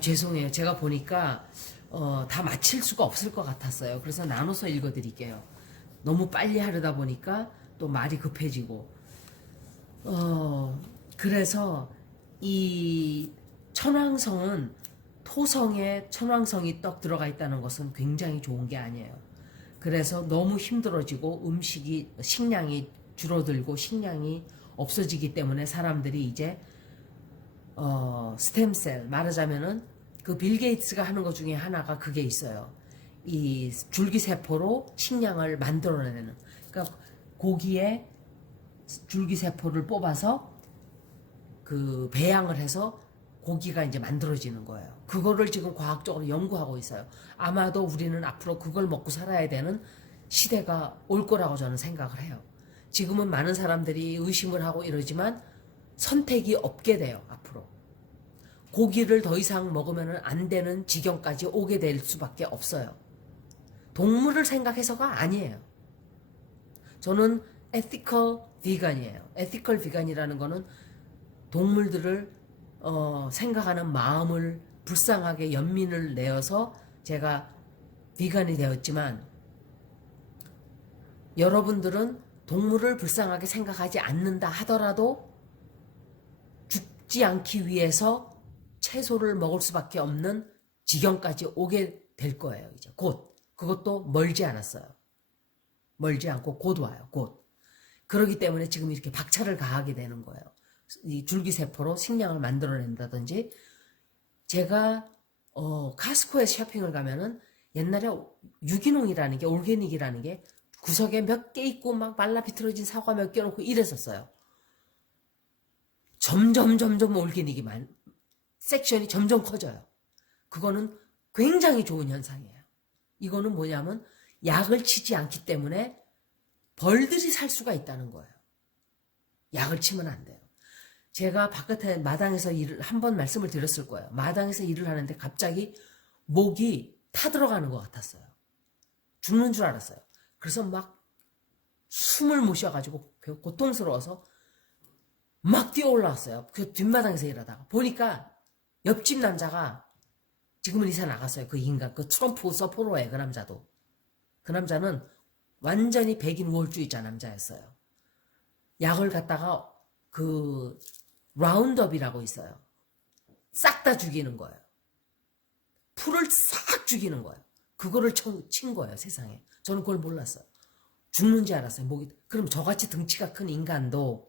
죄송해요. 제가 보니까 다 마칠 수가 없을 것 같았어요. 그래서 나눠서 읽어드릴게요. 너무 빨리 하려다 보니까 또 말이 급해지고 그래서 이 천왕성은 토성에 천왕성이 떡 들어가 있다는 것은 굉장히 좋은 게 아니에요. 그래서 너무 힘들어지고 식량이 줄어들고 식량이 없어지기 때문에 사람들이 이제 스템셀, 말하자면은 그 빌 게이츠가 하는 것 중에 하나가 그게 있어요. 이 줄기세포로 식량을 만들어내는. 그러니까 고기에 줄기세포를 뽑아서 그 배양을 해서 고기가 이제 만들어지는 거예요. 그거를 지금 과학적으로 연구하고 있어요. 아마도 우리는 앞으로 그걸 먹고 살아야 되는 시대가 올 거라고 저는 생각을 해요. 지금은 많은 사람들이 의심을 하고 이러지만 선택이 없게 돼요, 앞으로. 고기를 더 이상 먹으면 안 되는 지경까지 오게 될 수밖에 없어요. 동물을 생각해서가 아니에요. 저는 ethical vegan이에요. ethical vegan이라는 거는 동물들을 생각하는 마음을 불쌍하게 연민을 내어서 제가 비건이 되었지만 여러분들은 동물을 불쌍하게 생각하지 않는다 하더라도 죽지 않기 위해서 채소를 먹을 수밖에 없는 지경까지 오게 될 거예요. 이제 곧. 그것도 멀지 않았어요. 멀지 않고 곧 와요. 곧. 그렇기 때문에 지금 이렇게 박차를 가하게 되는 거예요. 이 줄기세포로 식량을 만들어낸다든지. 제가 카스코에 쇼핑을 가면은 옛날에 유기농이라는 게, 올게닉이라는 게 구석에 몇 개 있고 막 말라 비틀어진 사과 몇 개 놓고 이랬었어요. 점점 올게닉이 섹션이 점점 커져요. 그거는 굉장히 좋은 현상이에요. 이거는 뭐냐면 약을 치지 않기 때문에 벌들이 살 수가 있다는 거예요. 약을 치면 안 돼요. 제가 바깥에 마당에서 한 번 말씀을 드렸을 거예요. 마당에서 일을 하는데 갑자기 목이 타들어가는 것 같았어요. 죽는 줄 알았어요. 그래서 막 숨을 못 쉬어가지고 고통스러워서 막 뛰어 올라왔어요. 그 뒷마당에서 일하다가 보니까 옆집 남자가, 지금은 이사 나갔어요. 그 인간, 그 트럼프 서포로예요. 그 남자도. 그 남자는 완전히 백인 우월주의자 남자였어요. 약을 갖다가 그 라운드업이라고 있어요. 싹 다 죽이는 거예요. 풀을 싹 죽이는 거예요. 그거를 친 거예요, 세상에. 저는 그걸 몰랐어요. 죽는 줄 알았어요. 그럼 저같이 등치가 큰 인간도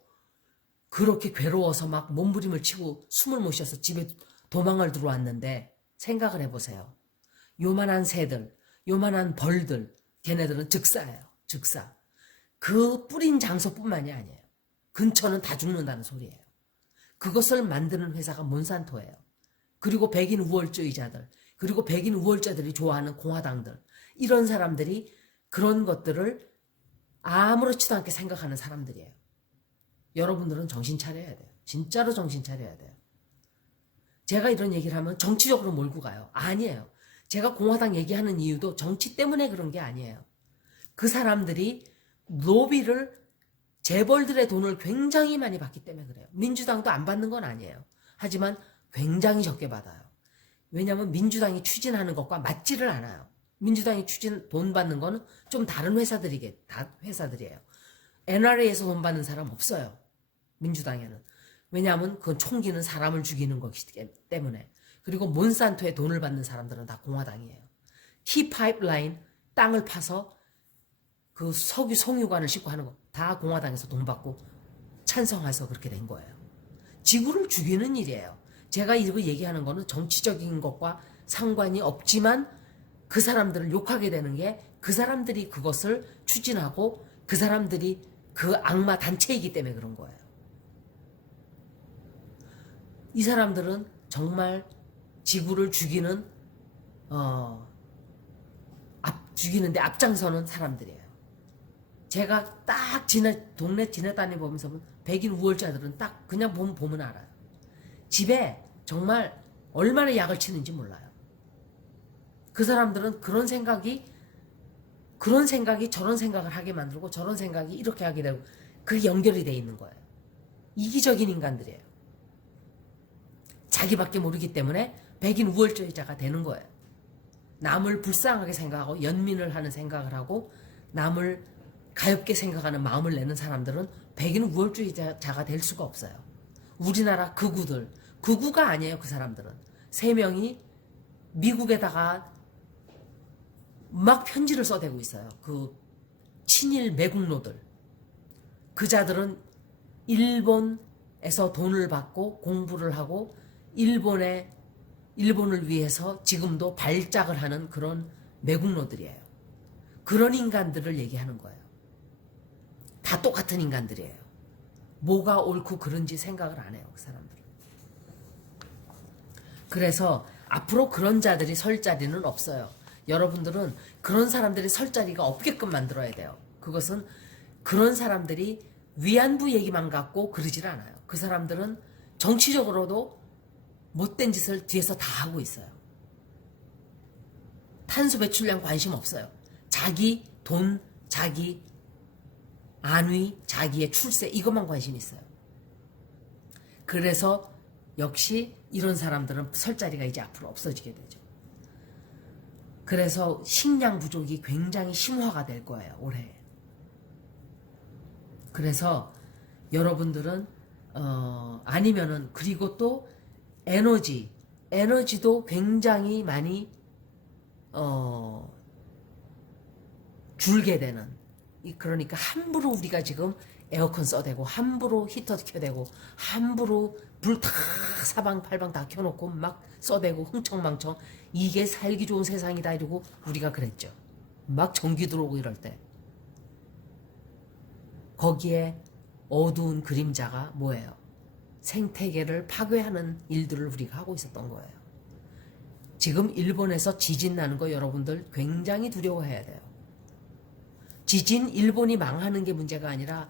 그렇게 괴로워서 막 몸부림을 치고 숨을 못 쉬어서 집에 도망을 들어왔는데, 생각을 해보세요. 요만한 새들, 요만한 벌들, 걔네들은 즉사예요. 즉사. 그 뿌린 장소뿐만이 아니에요. 근처는 다 죽는다는 소리예요. 그것을 만드는 회사가 몬산토예요. 그리고 백인 우월주의자들, 그리고 백인 우월자들이 좋아하는 공화당들, 이런 사람들이 그런 것들을 아무렇지도 않게 생각하는 사람들이에요. 여러분들은 정신 차려야 돼요. 진짜로 정신 차려야 돼요. 제가 이런 얘기를 하면 정치적으로 몰고 가요. 아니에요. 제가 공화당 얘기하는 이유도 정치 때문에 그런 게 아니에요. 그 사람들이 로비를, 재벌들의 돈을 굉장히 많이 받기 때문에 그래요. 민주당도 안 받는 건 아니에요. 하지만 굉장히 적게 받아요. 왜냐하면 민주당이 추진하는 것과 맞지를 않아요. 민주당이 돈 받는 거는 좀 다른 회사들이에요. NRA에서 돈 받는 사람 없어요. 민주당에는. 왜냐하면 그건 총기는 사람을 죽이는 거기 때문에. 그리고 몬산토에 돈을 받는 사람들은 다 공화당이에요. 키 파이프라인, 땅을 파서 그 석유 송유관을 싣고 하는 거 다 공화당에서 돈 받고 찬성해서 그렇게 된 거예요. 지구를 죽이는 일이에요. 제가 이거 얘기하는 거는 정치적인 것과 상관이 없지만 그 사람들을 욕하게 되는 게 그 사람들이 그것을 추진하고 그 사람들이 그 악마 단체이기 때문에 그런 거예요. 이 사람들은 정말 지구를 죽이는데 앞장서는 사람들이에요. 제가 딱 동네 지나다니 보면서 백인 우월자들은 딱 그냥 보면 알아요. 집에 정말 얼마나 약을 치는지 몰라요. 그 사람들은 그런 생각이 저런 생각을 하게 만들고 저런 생각이 이렇게 하게 되고 그게 연결이 돼 있는 거예요. 이기적인 인간들이에요. 자기밖에 모르기 때문에 백인 우월주의자가 되는 거예요. 남을 불쌍하게 생각하고 연민을 하는 생각을 하고 남을 가엽게 생각하는 마음을 내는 사람들은 백인 우월주의자가 될 수가 없어요. 우리나라 극우가 아니에요. 그 사람들은 3명이 미국에다가 막 편지를 써대고 있어요. 그 친일 매국노들. 그 자들은 일본에서 돈을 받고 공부를 하고 일본을 위해서 지금도 발작을 하는 그런 매국노들이에요. 그런 인간들을 얘기하는 거예요. 다 똑같은 인간들이에요. 뭐가 옳고 그른지 생각을 안 해요. 그 사람들은. 그래서 앞으로 그런 자들이 설 자리는 없어요. 여러분들은 그런 사람들이 설 자리가 없게끔 만들어야 돼요. 그것은 그런 사람들이 위안부 얘기만 갖고 그러질 않아요. 그 사람들은 정치적으로도 못된 짓을 뒤에서 다 하고 있어요. 탄소 배출량 관심 없어요. 자기 돈, 자기 안위, 자기의 출세 이것만 관심 있어요. 그래서 역시 이런 사람들은 설 자리가 이제 앞으로 없어지게 되죠. 그래서 식량 부족이 굉장히 심화가 될 거예요. 올해. 그래서 여러분들은 아니면은 그리고 또 에너지도 굉장히 많이 줄게 되는 그러니까 함부로 우리가 지금 에어컨 써대고 함부로 히터 켜대고 함부로 불 다 사방팔방 다 켜놓고 막 써대고 흥청망청 이게 살기 좋은 세상이다 이러고 우리가 그랬죠. 막 전기 들어오고 이럴 때 거기에 어두운 그림자가 뭐예요? 생태계를 파괴하는 일들을 우리가 하고 있었던 거예요. 지금 일본에서 지진 나는 거 여러분들 굉장히 두려워해야 돼요. 지진 일본이 망하는 게 문제가 아니라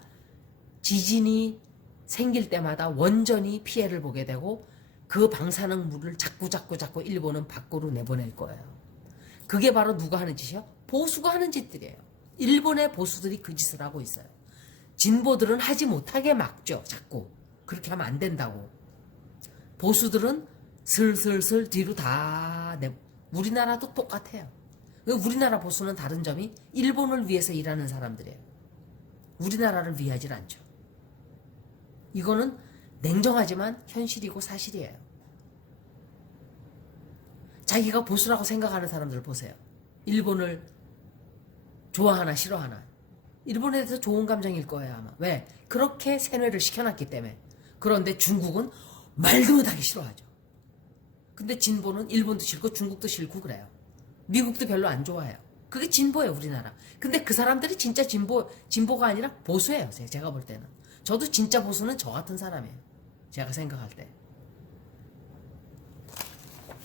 지진이 생길 때마다 원전이 피해를 보게 되고 그 방사능물을 자꾸 일본은 밖으로 내보낼 거예요. 그게 바로 누가 하는 짓이요? 보수가 하는 짓들이에요. 일본의 보수들이 그 짓을 하고 있어요. 진보들은 하지 못하게 막죠. 자꾸. 그렇게 하면 안 된다고. 보수들은 슬슬슬 뒤로 다 우리나라도 똑같아요. 우리나라 보수는 다른 점이 일본을 위해서 일하는 사람들이에요. 우리나라를 위하지 않죠. 이거는 냉정하지만 현실이고 사실이에요. 자기가 보수라고 생각하는 사람들 보세요. 일본을 좋아하나 싫어하나. 일본에 대해서 좋은 감정일 거예요 아마. 왜? 그렇게 세뇌를 시켜놨기 때문에. 그런데 중국은 말도 못하기 싫어하죠. 근데 진보는 일본도 싫고 중국도 싫고 그래요. 미국도 별로 안 좋아해요. 그게 진보예요 우리나라. 근데 그 사람들이 진짜 진보가 아니라 보수예요. 제가 볼 때는. 저도 진짜 보수는 저 같은 사람이에요. 제가 생각할 때.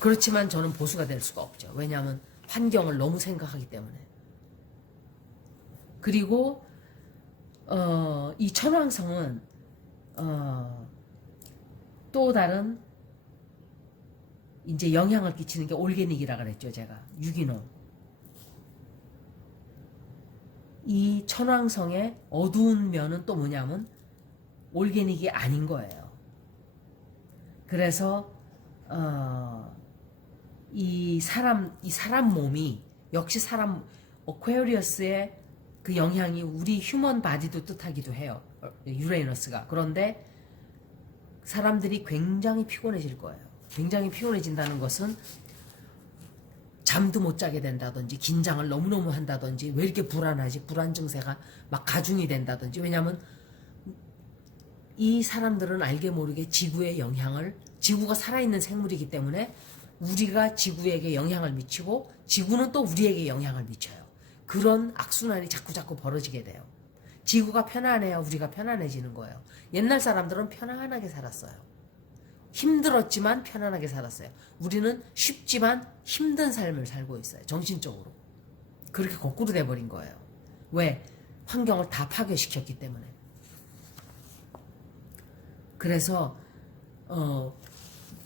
그렇지만 저는 보수가 될 수가 없죠. 왜냐하면 환경을 너무 생각하기 때문에. 그리고 이 천왕성은 또 다른 이제 영향을 끼치는 게 올게닉이라 그랬죠. 제가 유기농. 이 천왕성의 어두운 면은 또 뭐냐면 올게닉이 아닌 거예요. 그래서 이 사람 몸이 역시 사람 어퀘리어스의 그 영향이 우리 휴먼 바디도 뜻하기도 해요. 유레이너스가. 그런데 사람들이 굉장히 피곤해질 거예요. 굉장히 피곤해진다는 것은 잠도 못 자게 된다든지 긴장을 너무너무 한다든지 왜 이렇게 불안하지? 불안 증세가 막 가중이 된다든지. 왜냐하면 이 사람들은 알게 모르게 지구의 영향을 지구가 살아있는 생물이기 때문에 우리가 지구에게 영향을 미치고 지구는 또 우리에게 영향을 미쳐요. 그런 악순환이 자꾸 벌어지게 돼요. 지구가 편안해야 우리가 편안해지는 거예요. 옛날 사람들은 편안하게 살았어요. 힘들었지만 편안하게 살았어요. 우리는 쉽지만 힘든 삶을 살고 있어요. 정신적으로. 그렇게 거꾸로 돼버린 거예요. 왜? 환경을 다 파괴시켰기 때문에. 그래서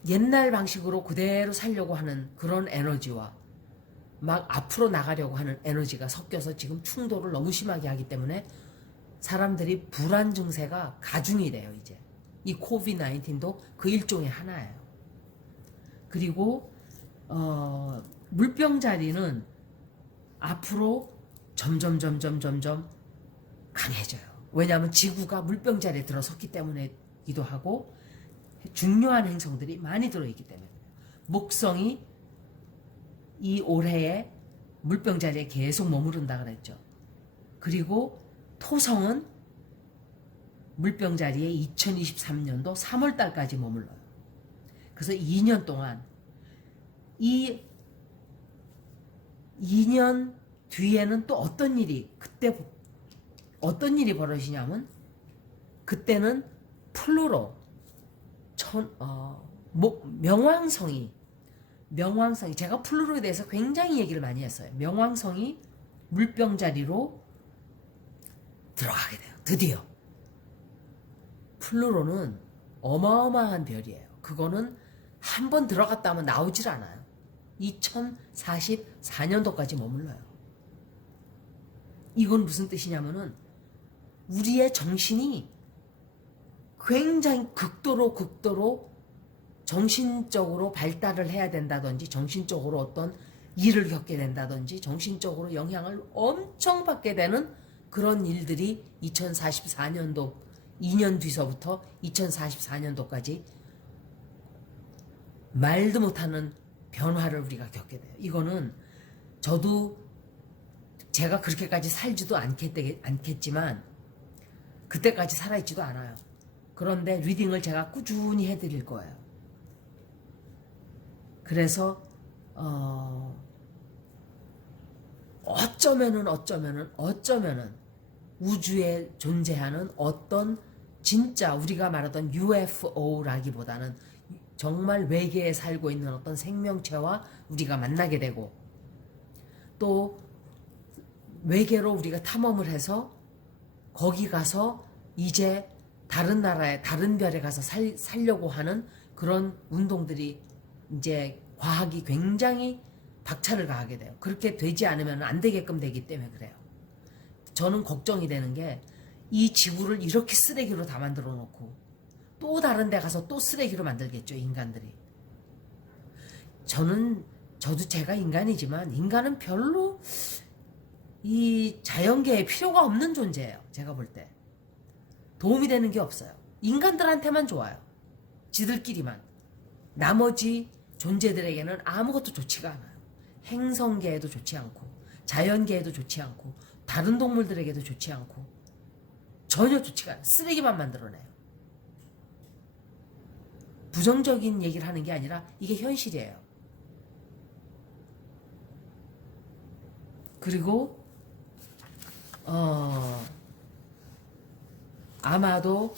옛날 방식으로 그대로 살려고 하는 그런 에너지와 막 앞으로 나가려고 하는 에너지가 섞여서 지금 충돌을 너무 심하게 하기 때문에 사람들이 불안 증세가 가중이 돼요. 이제 이 코비드-19도 그 일종의 하나예요. 그리고 물병 자리는 앞으로 점점 강해져요. 왜냐하면 지구가 물병 자리에 들어섰기 때문이기도 하고 중요한 행성들이 많이 들어있기 때문에 목성이 이 올해에 물병 자리에 계속 머무른다 그랬죠. 그리고 토성은 물병 자리에 2023년도 3월 달까지 머물러요. 그래서 2년 동안 이 2년 뒤에는 또 어떤 일이 벌어지냐면 그때는 플루로 명왕성이 제가 플루로에 대해서 굉장히 얘기를 많이 했어요. 명왕성이 물병 자리로 들어가게 돼요. 드디어. 플루로는 어마어마한 별이에요. 그거는 한 번 들어갔다 하면 나오질 않아요. 2044년도까지 머물러요. 이건 무슨 뜻이냐면은 우리의 정신이 굉장히 극도로 정신적으로 발달을 해야 된다든지 정신적으로 어떤 일을 겪게 된다든지 정신적으로 영향을 엄청 받게 되는 그런 일들이 2044년도 2년 뒤서부터 2044년도까지 말도 못하는 변화를 우리가 겪게 돼요. 이거는 저도 제가 그렇게까지 살지도 않겠지만 그때까지 살아있지도 않아요. 그런데 리딩을 제가 꾸준히 해드릴 거예요. 그래서 어쩌면은 우주에 존재하는 어떤 진짜 우리가 말하던 UFO라기보다는 정말 외계에 살고 있는 어떤 생명체와 우리가 만나게 되고 또 외계로 우리가 탐험을 해서 거기 가서 이제 다른 나라에 다른 별에 가서 살려고 하는 그런 운동들이 이제 과학이 굉장히 박차를 가하게 돼요. 그렇게 되지 않으면 안 되게끔 되기 때문에 그래요. 저는 걱정이 되는 게 이 지구를 이렇게 쓰레기로 다 만들어 놓고 또 다른 데 가서 또 쓰레기로 만들겠죠, 인간들이. 저도 제가 인간이지만 인간은 별로 이 자연계에 필요가 없는 존재예요. 제가 볼 때. 도움이 되는 게 없어요. 인간들한테만 좋아요. 지들끼리만. 나머지 존재들에게는 아무것도 좋지가 않아요. 행성계에도 좋지 않고 자연계에도 좋지 않고 다른 동물들에게도 좋지 않고 전혀 좋지가 않아요. 쓰레기만 만들어내요. 부정적인 얘기를 하는 게 아니라 이게 현실이에요. 그리고 아마도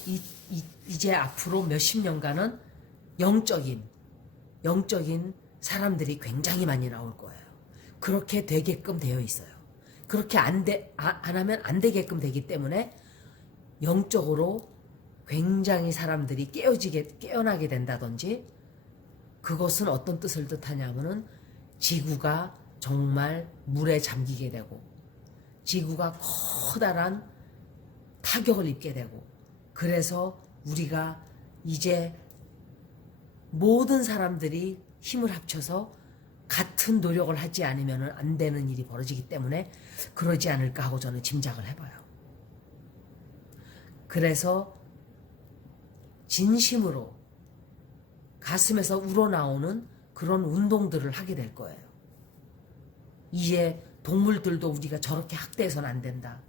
이제 앞으로 몇십 년간은 영적인 사람들이 굉장히 많이 나올 거예요. 그렇게 되게끔 되어 있어요. 그렇게 안 하면 안 되게끔 되기 때문에 영적으로 굉장히 사람들이 깨어나게 된다든지 그것은 어떤 뜻을 뜻하냐면은 지구가 정말 물에 잠기게 되고 지구가 커다란 타격을 입게 되고 그래서 우리가 이제 모든 사람들이 힘을 합쳐서 같은 노력을 하지 않으면 안 되는 일이 벌어지기 때문에 그러지 않을까 하고 저는 짐작을 해봐요. 그래서 진심으로 가슴에서 우러나오는 그런 운동들을 하게 될 거예요. 이제 동물들도 우리가 저렇게 학대해서는 안 된다.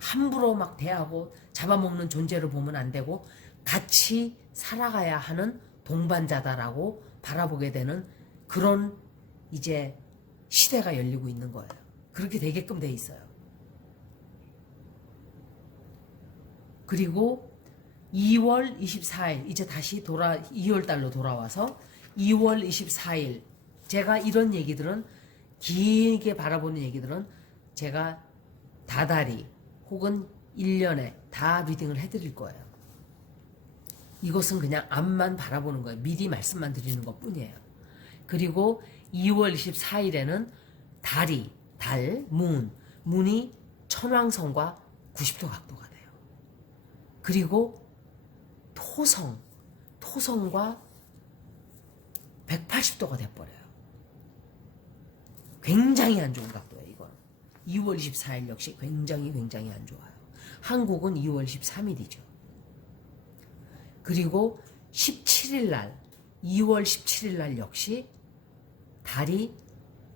함부로 막 대하고 잡아먹는 존재로 보면 안 되고 같이 살아가야 하는 동반자다라고 바라보게 되는 그런 이제 시대가 열리고 있는 거예요. 그렇게 되게끔 돼 있어요. 그리고 2월 24일 이제 다시 2월 달로 돌아와서 2월 24일 제가 이런 얘기들은 길게 바라보는 얘기들은 제가 다달이 혹은 1년에 다 리딩을 해드릴 거예요. 이것은 그냥 앞만 바라보는 거예요. 미리 말씀만 드리는 것 뿐이에요. 그리고 2월 24일에는 문이 천왕성과 90도 각도가 돼요. 그리고 토성과 180도가 돼버려요. 굉장히 안 좋은 각도예요. 이건 2월 24일 역시 굉장히 안 좋아요. 한국은 2월 13일이죠. 그리고 17일 날 2월 17일 날 역시 달이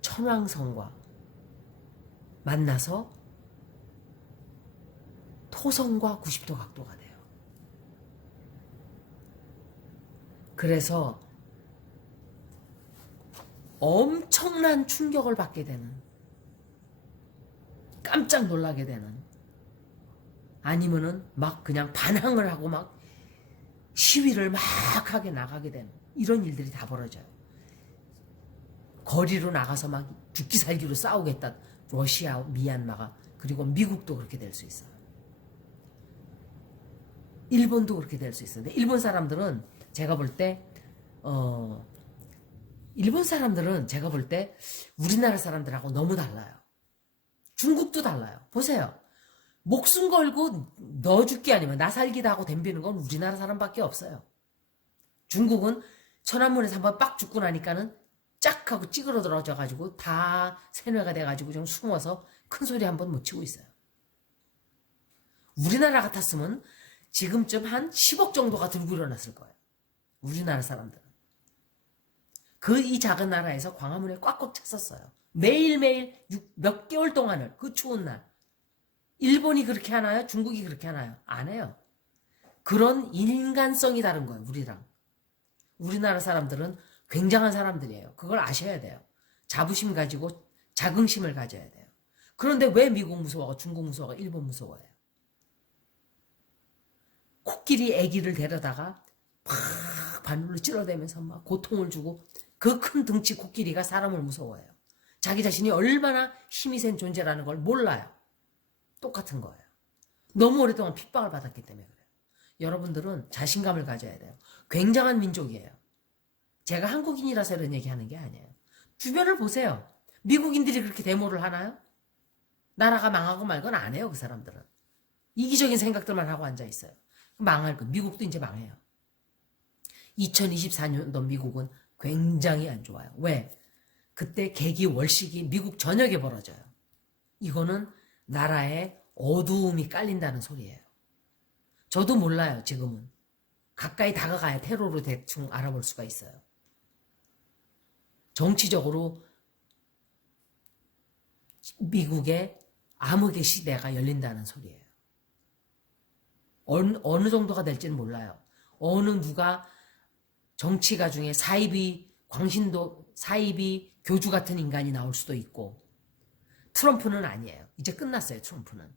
천왕성과 만나서 토성과 90도 각도가 돼요. 그래서 엄청난 충격을 받게 되는, 깜짝 놀라게 되는, 아니면은 막 그냥 반항을 하고 막 시위를 막 하게 나가게 되는 이런 일들이 다 벌어져요. 거리로 나가서 막 죽기 살기로 싸우겠다. 러시아, 미얀마가, 그리고 미국도 그렇게 될 수 있어요. 일본도 그렇게 될 수 있어요. 근데 일본 사람들은 제가 볼 때 우리나라 사람들하고 너무 달라요. 중국도 달라요. 보세요. 목숨 걸고 너 죽기 아니면 나 살기다 하고 덤비는 건 우리나라 사람밖에 없어요. 중국은 천안문에서 한번 빡 죽고 나니까는 짝 하고 찌그러들어져 가지고 다 세뇌가 돼 가지고 좀 숨어서 큰 소리 한번 못 치고 있어요. 우리나라 같았으면 지금쯤 한 10억 정도가 들고 일어났을 거예요. 우리나라 사람들은. 이 작은 나라에서 광화문에 꽉꽉 찼었어요. 매일매일 몇 개월 동안을, 그 추운 날. 일본이 그렇게 하나요? 중국이 그렇게 하나요? 안 해요. 그런 인간성이 다른 거예요, 우리랑. 우리나라 사람들은 굉장한 사람들이에요. 그걸 아셔야 돼요. 자부심 가지고 자긍심을 가져야 돼요. 그런데 왜 미국 무서워하고 중국 무서워하고 일본 무서워해요? 코끼리 애기를 데려다가 팍 바늘로 찔러대면서 막 고통을 주고, 그 큰 등치 코끼리가 사람을 무서워해요. 자기 자신이 얼마나 힘이 센 존재라는 걸 몰라요. 똑같은 거예요. 너무 오랫동안 핍박을 받았기 때문에 그래요. 여러분들은 자신감을 가져야 돼요. 굉장한 민족이에요. 제가 한국인이라서 이런 얘기하는 게 아니에요. 주변을 보세요. 미국인들이 그렇게 데모를 하나요? 나라가 망하고 말건 안 해요. 그 사람들은. 이기적인 생각들만 하고 앉아있어요. 망할 거. 미국도 이제 망해요. 2024년도 미국은 굉장히 안 좋아요. 왜? 그때 개기 월식이 미국 전역에 벌어져요. 이거는 나라에 어두움이 깔린다는 소리예요. 저도 몰라요. 지금은. 가까이 다가가야 테러로 대충 알아볼 수가 있어요. 정치적으로 미국의 암흑의 시대가 열린다는 소리예요. 어느 정도가 될지는 몰라요. 어느 누가 정치가 중에 사이비 교주 같은 인간이 나올 수도 있고, 트럼프는 아니에요. 이제 끝났어요. 트럼프는.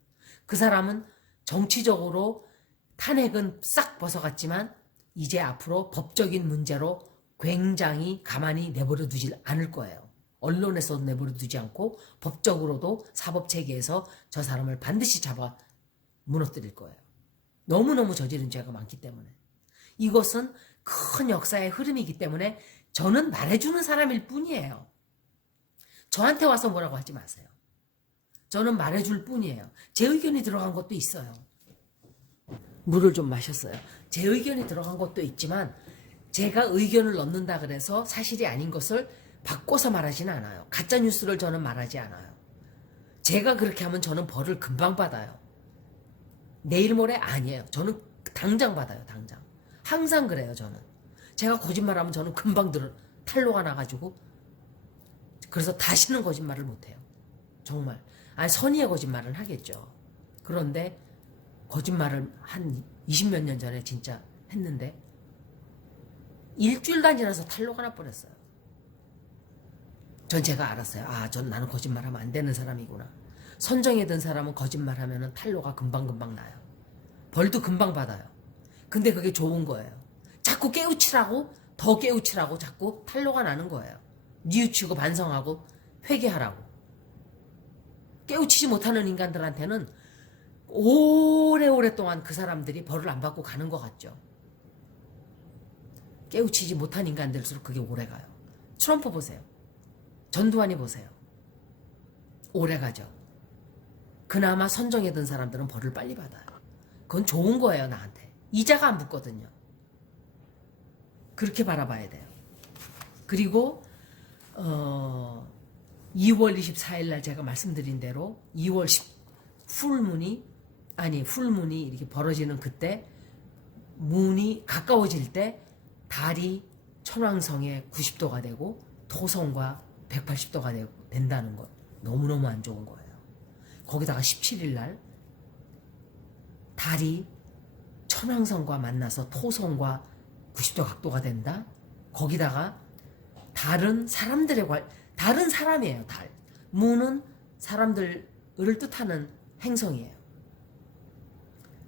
그 사람은 정치적으로 탄핵은 싹 벗어갔지만 이제 앞으로 법적인 문제로 굉장히 가만히 내버려 두지 않을 거예요. 언론에서도 내버려 두지 않고 법적으로도 사법체계에서 저 사람을 반드시 잡아 무너뜨릴 거예요. 너무너무 저지른 죄가 많기 때문에. 이것은 큰 역사의 흐름이기 때문에 저는 말해주는 사람일 뿐이에요. 저한테 와서 뭐라고 하지 마세요. 저는 말해줄 뿐이에요. 제 의견이 들어간 것도 있어요. 물을 좀 마셨어요. 제 의견이 들어간 것도 있지만 제가 의견을 넣는다 그래서 사실이 아닌 것을 바꿔서 말하지는 않아요. 가짜뉴스를 저는 말하지 않아요. 제가 그렇게 하면 저는 벌을 금방 받아요. 내일 모레 아니에요. 저는 당장 받아요. 당장. 항상 그래요. 저는. 제가 거짓말하면 저는 금방 탈로가 나가지고, 그래서 다시는 거짓말을 못해요. 정말. 아니, 선의의 거짓말은 하겠죠. 그런데 거짓말을 한 20몇 년 전에 진짜 했는데 일주일도 안 지나서 탈로가 나버렸어요. 전 제가 알았어요. 나는 거짓말하면 안 되는 사람이구나. 선정에 든 사람은 거짓말하면 탈로가 금방금방 나요. 벌도 금방 받아요. 근데 그게 좋은 거예요. 자꾸 깨우치라고, 더 깨우치라고 자꾸 탈로가 나는 거예요. 뉘우치고 반성하고 회개하라고. 깨우치지 못하는 인간들한테는 오래오래 동안 그 사람들이 벌을 안 받고 가는 것 같죠. 깨우치지 못한 인간들일수록 그게 오래가요. 트럼프 보세요. 전두환이 보세요. 오래가죠. 그나마 선정에 든 사람들은 벌을 빨리 받아요. 그건 좋은 거예요. 나한테. 이자가 안 붙거든요. 그렇게 바라봐야 돼요. 그리고 2월 24일 날 제가 말씀드린 대로 2월 10 풀문이 이렇게 벌어지는 그때 문이 가까워질 때 달이 천왕성에 90도가 되고 토성과 180도가 된다는 것. 너무너무 안 좋은 거예요. 거기다가 17일 날 달이 천왕성과 만나서 토성과 90도 각도가 된다. 거기다가 달은 달은 사람이에요. 달. 문은 사람들을 뜻하는 행성이에요.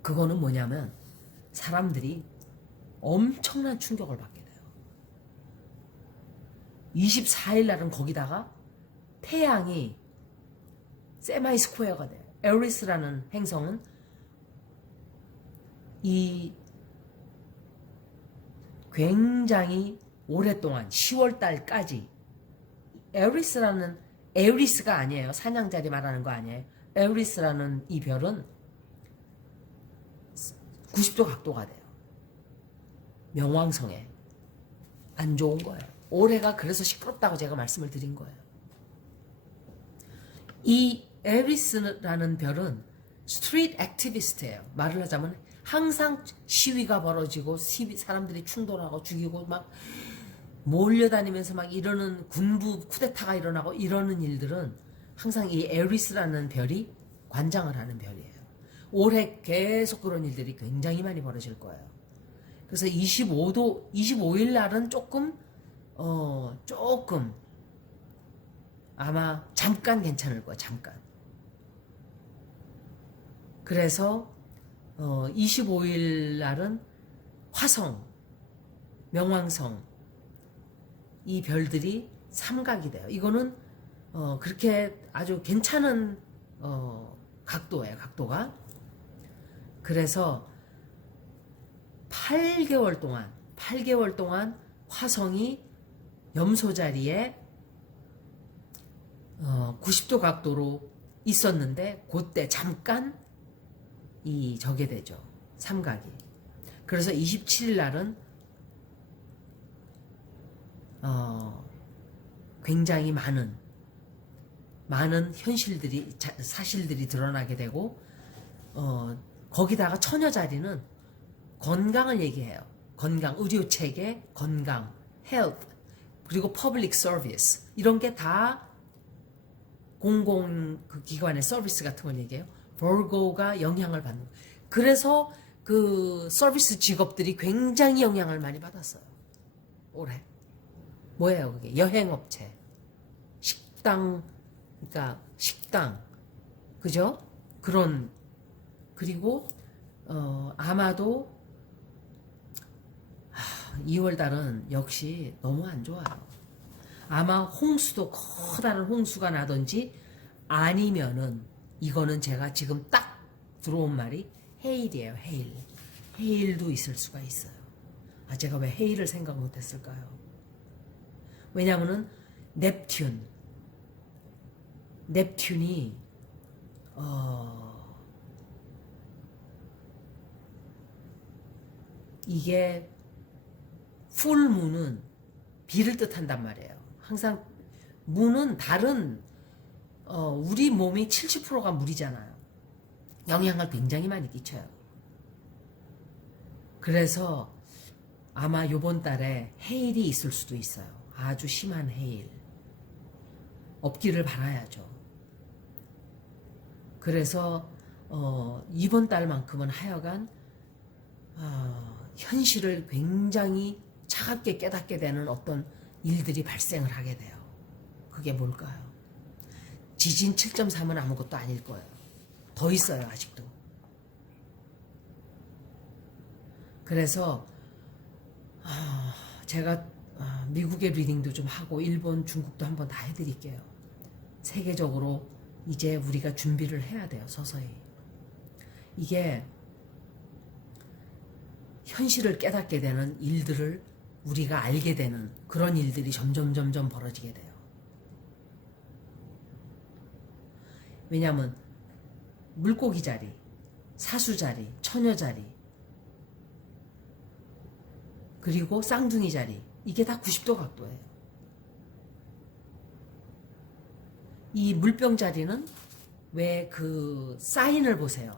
그거는 뭐냐면 사람들이 엄청난 충격을 받게 돼요. 24일 날은 거기다가 태양이 세마이 스퀘어가 돼요. 에리스라는 행성은 이 굉장히 오랫동안 10월 달까지 에리스가 아니에요. 사냥자리 말하는 거 아니에요. 에리스라는 이 별은 90도 각도가 돼요. 명왕성에. 안 좋은 거예요. 올해가 그래서 시끄럽다고 제가 말씀을 드린 거예요. 이 에리스라는 별은 스트리트 액티비스트예요. 말을 하자면 항상 시위가 벌어지고 사람들이 충돌하고 죽이고 막 몰려다니면서 막 이러는 군부 쿠데타가 일어나고 이러는 일들은 항상 이 에리스라는 별이 관장을 하는 별이에요. 올해 계속 그런 일들이 굉장히 많이 벌어질 거예요. 그래서 25일 날은 조금 아마 잠깐 괜찮을 거예요. 잠깐. 그래서 25일 날은 화성, 명왕성 이 별들이 삼각이 돼요. 이거는 그렇게 아주 괜찮은 각도예요. 각도가. 그래서 8개월 동안 화성이 염소 자리에 90도 각도로 있었는데 그때 잠깐 저게 되죠. 삼각이. 그래서 27일 날은 굉장히 많은 사실들이 드러나게 되고 거기다가 처녀 자리는 건강을 얘기해요. 건강, 의료체계, 건강, health, 그리고 public service 이런 게 다 공공 그 기관의 서비스 같은 걸 얘기해요. 버고가 영향을 받는. 그래서 그 서비스 직업들이 굉장히 영향을 많이 받았어요. 올해. 뭐예요, 그게? 여행업체, 식당, 그죠? 그리고 아마도 2월 달은 역시 너무 안 좋아요. 아마 홍수도 커다란 홍수가 나든지 아니면은 이거는 제가 지금 딱 들어온 말이 해일이에요. 해일도 있을 수가 있어요. 제가 왜 해일을 생각 못했을까요? 왜냐하면은 넵튠이 이게 풀문은 비를 뜻한단 말이에요. 항상 달은 우리 몸이 70%가 물이잖아요. 영향을 굉장히 많이 끼쳐요. 그래서 아마 요번 달에 해일이 있을 수도 있어요. 아주 심한 해일. 없기를 바라야죠. 그래서 이번 달만큼은 하여간 현실을 굉장히 차갑게 깨닫게 되는 어떤 일들이 발생을 하게 돼요. 그게 뭘까요? 지진 7.3은 아무것도 아닐 거예요. 더 있어요, 아직도. 그래서 제가 미국의 리딩도 좀 하고 일본, 중국도 한번 다 해드릴게요. 세계적으로 이제 우리가 준비를 해야 돼요, 서서히. 이게 현실을 깨닫게 되는 일들을 우리가 알게 되는 그런 일들이 점점 벌어지게 돼요. 왜냐하면 물고기 자리, 사수 자리, 처녀 자리, 그리고 쌍둥이 자리, 이게 다 90도 각도예요. 이 물병자리는 왜 그 사인을 보세요.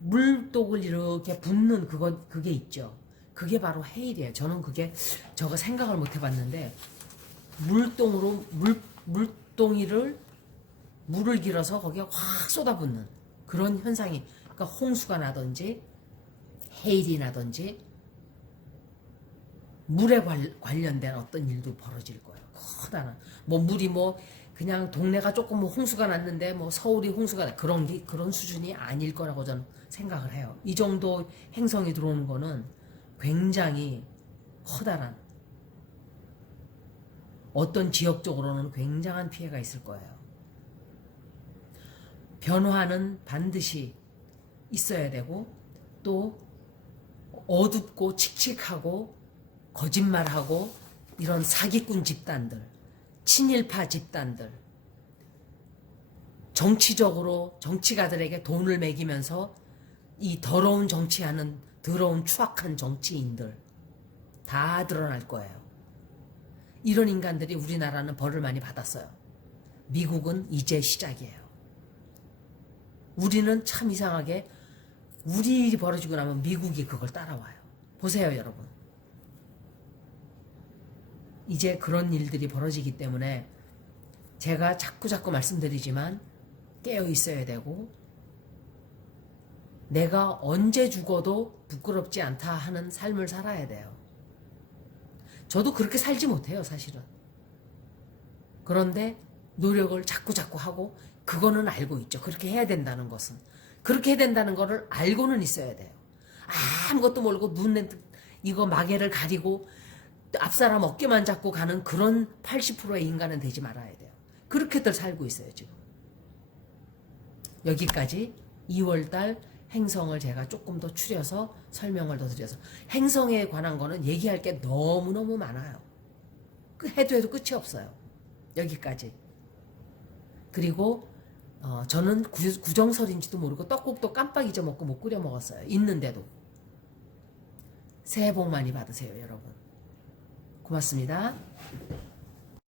물독을 이렇게 붓는 그게 있죠. 그게 바로 해일이에요. 저는 그게 저거 생각을 못 해봤는데 물동이를 물을 길어서 거기에 확 쏟아붓는 그런 현상이, 그러니까 홍수가 나든지 해일이 나든지 물에 관련된 어떤 일도 벌어질 거예요. 커다란 뭐 물이 뭐 그냥 동네가 조금 뭐 홍수가 났는데 뭐 서울이 홍수가 그런 수준이 아닐 거라고 저는 생각을 해요. 이 정도 행성이 들어오는 거는 굉장히 커다란, 어떤 지역적으로는 굉장한 피해가 있을 거예요. 변화는 반드시 있어야 되고, 또 어둡고 칙칙하고 거짓말하고 이런 사기꾼 집단들, 친일파 집단들, 정치적으로 정치가들에게 돈을 매기면서 이 더러운 정치하는 더러운 추악한 정치인들 다 드러날 거예요. 이런 인간들이 우리나라는 벌을 많이 받았어요. 미국은 이제 시작이에요. 우리는 참 이상하게 우리 일이 벌어지고 나면 미국이 그걸 따라와요. 보세요, 여러분. 이제 그런 일들이 벌어지기 때문에 제가 자꾸 말씀드리지만 깨어 있어야 되고, 내가 언제 죽어도 부끄럽지 않다 하는 삶을 살아야 돼요. 저도 그렇게 살지 못해요, 사실은. 그런데 노력을 자꾸 하고, 그거는 알고 있죠. 그렇게 해야 된다는 것은. 그렇게 해야 된다는 거를 알고는 있어야 돼요. 아무것도 모르고 이거 마개를 가리고 앞사람 어깨만 잡고 가는 그런 80%의 인간은 되지 말아야 돼요. 그렇게들 살고 있어요, 지금. 여기까지 2월달 행성을 제가 조금 더 추려서 설명을 더 드려서, 행성에 관한 거는 얘기할 게 너무너무 많아요. 해도 끝이 없어요. 여기까지. 그리고 저는 구정설인지도 모르고 떡국도 깜빡 잊어먹고 못 끓여 먹었어요. 있는데도. 새해 복 많이 받으세요, 여러분. 고맙습니다.